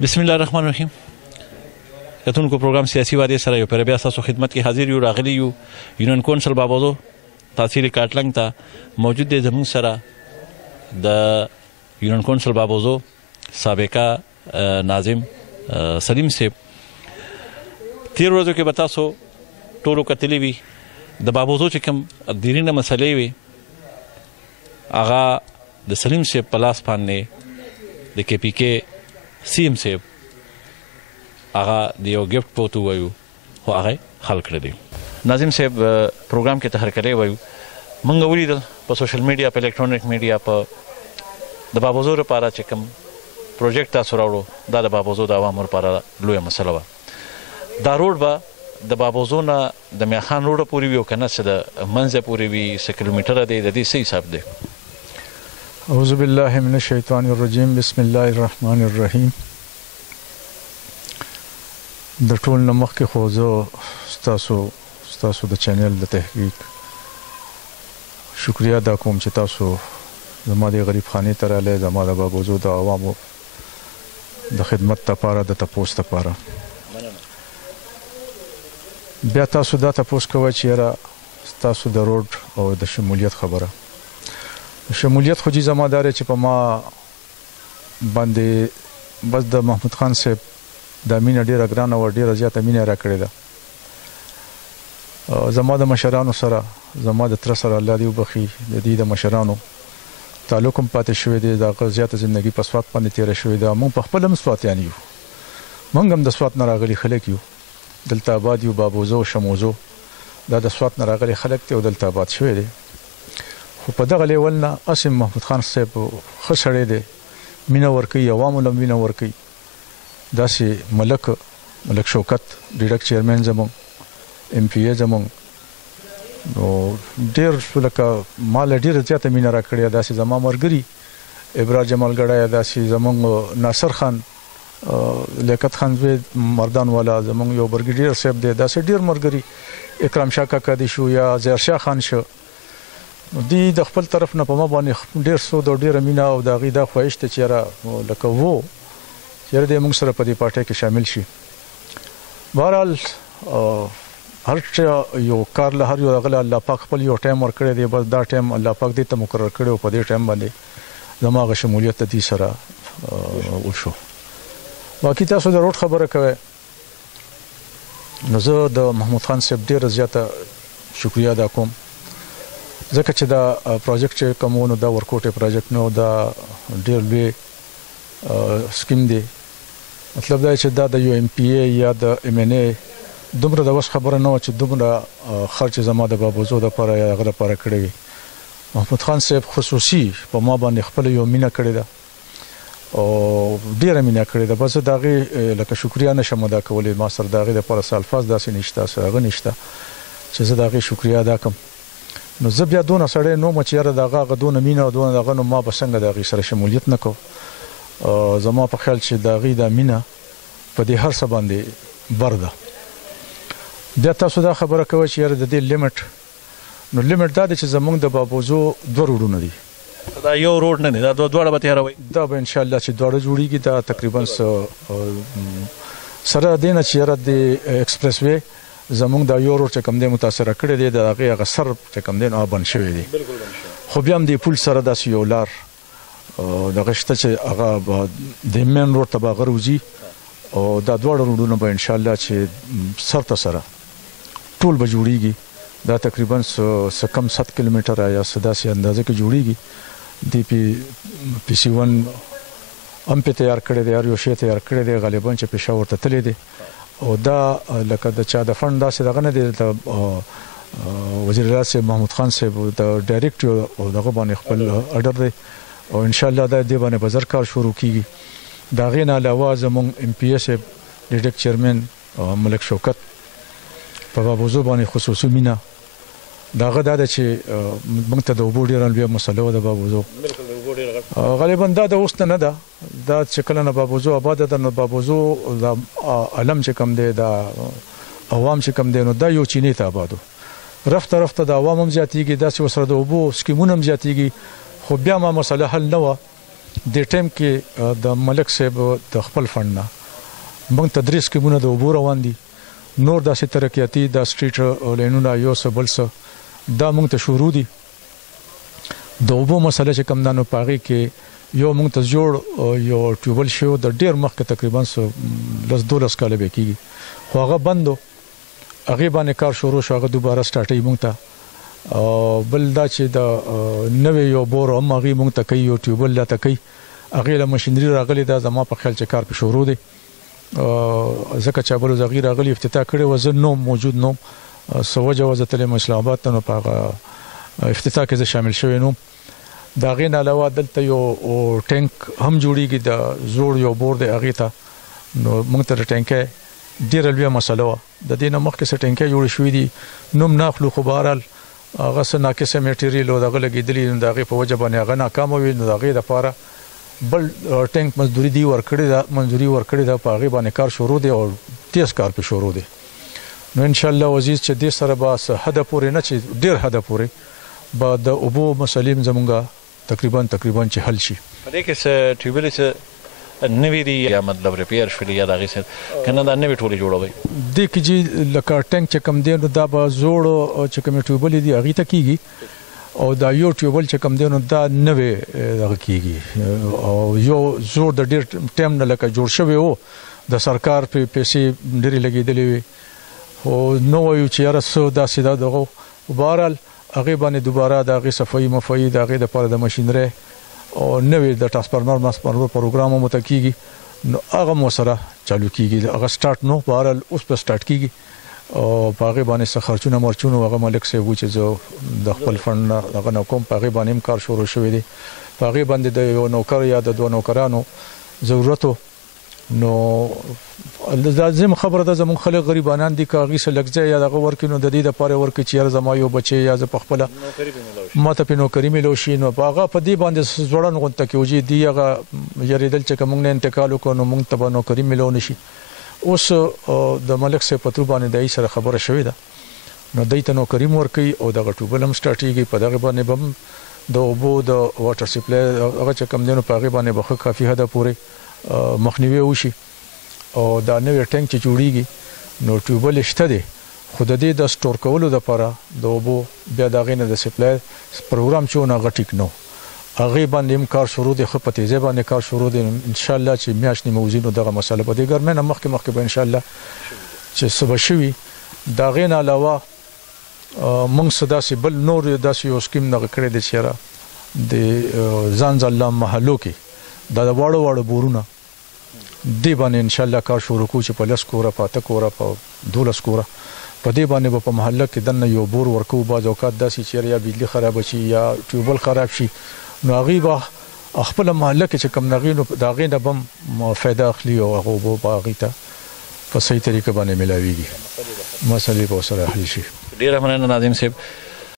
بسم الله الرحمن الرحیم. کتونکو پروګرام سیاسي وادي سره یو پر بیا تاسو خدمت کې حاضر یو راغلی یو یونین کونسل بابوزو تحصیل کاټلنګ ته موجود دي زموږ سره د یونین کونسل بابوزو سابقه ناظم سلیم صاحب. تیر ورځو کې به تاسو ټولو کتلی وي د بابوزو چې کوم دیرینه مسلې وي هغه د سلیم صاحب په لاس باندې د کې پی کې سی ایم صاحب هغه د یو ګفت پوتو وایو خو هغه حل کړی دی. ناظم صاحب پروګرام کې ته هرکلی وایو موږ ولیدل په سوشل میډیا په الکترونیک میډیا په د بابوزو لپاره چې کوم پروجیکټ تاسو راوړو دا د بابوزو د عوامو لپاره لویه مسله وه. دا روډ به د بابوزو نه د میاخان روډه پورې وي او که نه څه د منځه پورې وي څه کیلومیټره دی د دې څه حساب دی؟ اعوذ بالله من الشیطان الرجیم بسم الله الرحمن الرحیم. د ټول نه مخکې خو زه ستاسو د چینل د تحقیق شکریه ادا کوم چې تاسو زما د غریب خانې ته راغلی زما د بابوزو د عوامو د خدمت لپاره د تپوس لپاره. بیا تاسو دا تپوس کوئ چې یاره ستاسو د روډ او د شمولیت خبره شمولیت خو جی زما دا چې په ما باندې بس د محمود خان صاحب دا مینه ډېره ګرانه وه ډېره زیاته مینه یې راکړې ده. زما د مشرانو سره زما د تره سره الله دې وبخي د دې د مشرانو تعلق هم پاتې شوی دی. د هغه زیاته زندګي په سوات باندې تېره شوې ده. موږ په خپل هم سواتیان یو موږ هم د سوات نه راغلي خلک یو دلته آباد یو بابوزو شموزو دا د سوات نه راغلي خلک دی او دلته آباد شوی دی. خو په دغه لیول نه اسم محمود خان صاحب ښه سړی دی مینه ورکوي عوامو له مینه ورکوي. داسې ملک شوکت ډیرک چیرمن زموږ ایم پی ای زموږ نو ډېر لکه ما له ډېره زیاته مینه راکړې. داسې زما ملګري ابراج جمال ګړی داسې زموږ ناصر خان لیاقت خان زوی مردان والا زموږ یو برګیډیر صاحب دی داسې ډېر ملګري اکرام شاه کاکا دی شو یا زیرشاه خان شو دی د خپل طرف نه په ما باندې ډېر سود او ډېره مینه او د هغې دا خواهش دی چې یاره لکه و چېرې دی موږ سره په دې پارټۍ کې شامل شي. بهرحال هر یو کار له هر یو هغه له الله پاک خپل یو ټایم ورکړی دی. بس دا ټایم الله پاک دې ته مقرر کړی او په دې ټایم باندې زما هغه شمولیت د دې سره وشو. باقي تاسو د روډ خبره کوئ نو زه د محمود خان صاحب ډېره زیاته شکریه ادا کوم ځکه چې دا پروجیکټ چې کوم و نو دا ورکوټې پروجیکټ نه و دا ډېر لوی سکیم دی. مطلب دا چې دا د یو ایم پی ای یا د ایم این ای دومره د وس خبره نه وه چې دومره خرچ زما د بابوزو دپاره یا هغه دپاره کړی وي. محمود خان صاحب خصوصي په ما باندې خپله یو مینه کړې ده او ډېره مینه کړې ده. بس زه د هغې لکه شکریه نشم ادا کولی. ما سره د هغې دپاره څه الفاظ داسې نشته څه هغه نشته چې زه د هغې شکریه ادا کړم. نو زه بیا دونه سړی نه وم چې یاره د هغه دونه مینه او دونه دغه نو ما به څنګه د هغې سره شمولیت نه کوم. زما په خیال چې د هغې دا مینه په دې هر څه باندې بر ده. بیا تاسو دا خبره کوئ چې یاره د دې لیمټ نو لیمټ دا دی چې زموږ د بابوزو دوه روډونه دي. دا یو روډ نه دی دا دواړه به تېروئ؟ دا به انشاءالله چې دواړه جوړېږي دا تقریبا سره دې نه چې یاره د ایکسپریس وی زموږ دا یو روډ چې کوم دی متاثره کړی دی د هغې هغه سر چې کوم دی نو بند شوی دی. خو بیا هم د پول سره داسې یو لار دغه شته چې هغه د مین روډ ته به هغه روځي او دا دواړه روډونه به انشاءالله چې سر ته سره ټول به جوړېږي. دا تقریبا څه کم 7 کیلومیټره یا څه داسې اندازه کې جوړېږي. دی پی سی 1 هم پې تیار کړی دی هر یو شی تیار کړی دی غالبا چې پېښور ته تللی دی او دا لکه د چا د فنډ داسې دغه نه دی د وزیر اعلی صاحب محمود خان صاحب د ډایرکټ او دغه باندې خپل اډر دی او انشاءالله دا دې باندې به زر کار شروع کېږي. د هغې نه علاوه زموږ ایم پی ای صاحب ډیډک چیرمن ملک شوکت په بابوزو باندې خصوصي مینه د هغه دا ده چې موږ ته د اوبو ډېره لویه مسله وه د بابوزو. غالبا دا د اوس نه ده دا چې کله نه بابوزو آباده ده نو بابوزو د علم چې کوم دی دا عوام چې کوم دی نو دا یو چینې ته آباد و. رفته رفته د عوام هم زیاتېږي داسې ورسره د اوبو سکیمونه هم زیاتېږي خو بیا ما مسله حل نه وه د ټیم کې د ملک صاحب د خپل فند نه موږ تدریس کې مونږ د اوبو روان دي نور داسې ترقیاتي د سټریټ لینونه یو څه بل څه دا موږ ته شروع دي د اوبو مسله چې کم دانو پاغي کې یو موږ ته جوړ یو ټیوبل شو د ډیر مخکې تقریبا 12 کال به کېږي خو هغه بندو هغه باندې کار شروع شو هغه دوباره سٹارټي موږ ته بل دا چې د نوې یو بور هم هغه موږ ته کوي یو ټیوبل لا ته کوي هغه له ماشينري راغلي دا زما په خیال چې کار په شروع دي ځکه چې بل زغیر غلی افتتاح کړي وزن نو موجود نو سوجه وزتل مسلم آباد ته په افتتاح کې شامل شوی نو دا غین علاوه دلته یو ټانک هم جوړیږي د زوړ یو بور دی هغه ته نو موږ ته ټانک ډیر لوی مسله و د دې نه مخکې څه ټانک جوړ شوی دي نوم ناخلو خو بهرال هغه څه ناقصه میټیریل او دغه لګیدلی نو دغه په وجه باندې هغه ناکام وي نو دغه د لپاره بل ټانک مزدوري دی ورکړی دا منځوري ورکړی دا په هغه باندې کار شروع دی او تیز کار په شروع دی نو ان شاء الله عزیز چې د سره به حد پورې نه چې ډیر حد پورې به د اوبو مسلې زمونږه تقریبا چې حل شي په دې کې څه ټیوبل څه نوی دی یا مطلب ریپیر شوی یا دغه څه کنه دا نوی ټولې جوړوي د کیږي لکه ټانک چې کم دی نو دا به زوړ چې کوم ټیوبل دی هغه ته کیږي او دا یو ټیوبل چې کم دی نو دا نوې دغه کیږي او یو زوړ د ډیر ټیم نه لکه جوړ شوی وو د سرکار په پیسې ډېری لګیدلې وي او نو یو چې رسو دا سیده دغه بهرال هغه باندې دوباره د هغه صفائی مفاید د هغه لپاره د ماشينري او نوې د ترانسفارمر پروګرام مو تکیږي نو هغه مو سره چالو کیږي هغه سٹارټ نو بهرال اوس په سٹارټ کیږي او پاغه باندې څه خرچونه مرچونه هغه ملک سه و چې زه د خپل فند هغه نو کوم پاغه باندې کار شروع شوی دی پاغه باندې د یو نوکر یا د دوه نوکرانو ضرورت نو لازم خبره ده زمون خلک غریبانان دي کاغي سره لګځي یا دغه ورکینو د دې لپاره ورکې چې زما یو بچي یا ز په خپل ماته په نوکری ملو شي نو پاغه په دې باندې ځوړن غونته کې وجي دی هغه یریدل چې کوم نه انتقال وکړو موږ ته نوکری ملو نشي اوس د ملک سه پترو باندې دای سره خبره شوې ده نو دای ته نوکری ورکي او دغه ټوبلم سٹارټيږي په دغه باندې بم د اوبو د واټر سپلای هغه چې کم دینو په هغه باندې بخښه کافي حد پورې مخنیوي وشي او دا نوې ټانک چې جوړیږي نو ټیوبل شته دي خود دې د سٹور کولو لپاره د اوبو بیا دغه نه د سپلای پروګرام چونه غټیک نو هغه باندې کار شروع دي خو په تیزه باندې کار شروع دي ان شاء الله چې میاشتې موزینو دغه مسله په دې ګرمه مخکې به ان شاء الله چې سبا شوي دا غین علاوه موږ صدا سي بل نور داسې یو سکیم نه کړی د چیرې د ځان ځلا محلو کې دا واړو بورونه دی باندې ان شاء الله کار شروع کو چې په لس کوره پاته کوره په 12 کوره په دې باندې په محله کې دنه یو بور ورکو باز اوقات داسې چیرې یا بجلی خراب شي یا ټیوبل خراب شي نو هغه خپل محله کې چې کم نغینو دا غینه بم فائدہ اخلي او هغه باغی ته په صحیح طریقه باندې ملاويږي مسلې په سره حل شي ډیر مننه ناظم صاحب